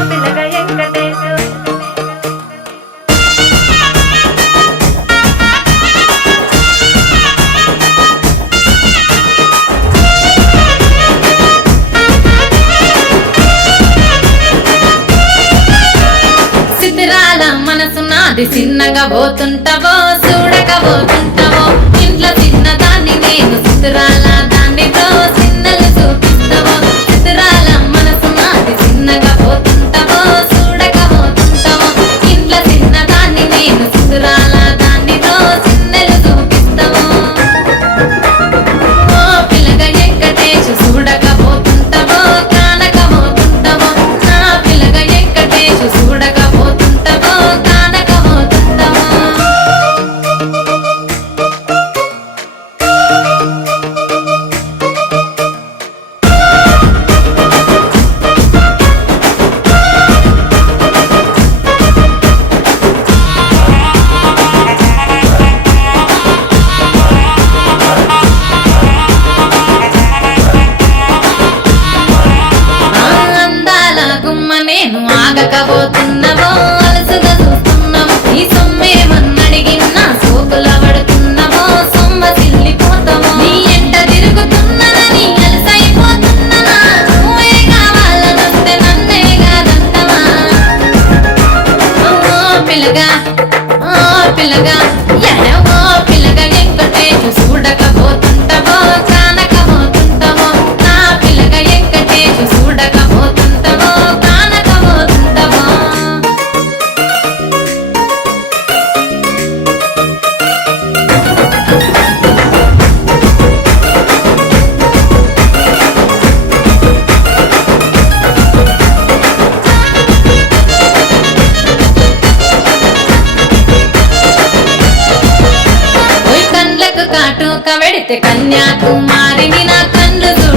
పిల్లగ వెంకటేశు సిద్ధిరాల మనసు నాది చిన్నగా పోతుంటావో చూడక పోతుంటావో ఇంట్లో చిన్నదాన్ని నేను సిద్ధిరాల దానితో చిన్నలు చూపిస్తావో సిద్ధిరాల మనసు నాది చిన్నగా పోతుంటావో చూడక పోతుంటావో ఇంట్లో చిన్నదాన్ని నేను సిద్ధిరాల దానితో చిన్నలు చూపిస్తావో ఓ పిల్లగ వెంకటేశు చూడక పోతుంటావో కానక పోతుంటావో నా పిల్లగ వెంకటేశు చూడక పోతుంటావో కానక పోతుంటావో అందాల గుమ్మ నేను ఆగకపోతున్నావో అలసుగా చూస్తున్నావు ఈ సొమ్మేమన్నడిగినా సోకుల పడుతున్నావో సొమ్మ సిల్లిపోతావో నీ ఎంట తిరుగుతున్నదని అలసైపోతున్నా నువ్వే కావాలనొస్తే నన్నే కాదంటవా ఓ పిల్లగా ఓ పిల్లగా ఓ పిల్లగా వెంకటేశు చూడకపోతుంటావో కానకపోతుంటావో నా పిల్లగా వెంకటేశు చూడకపోతుంటావో కానకపోతుంటావో ఓయ్ కండ్లకు కాటుక వెడితే కన్యాకుమారిని నా కన్ను చూడు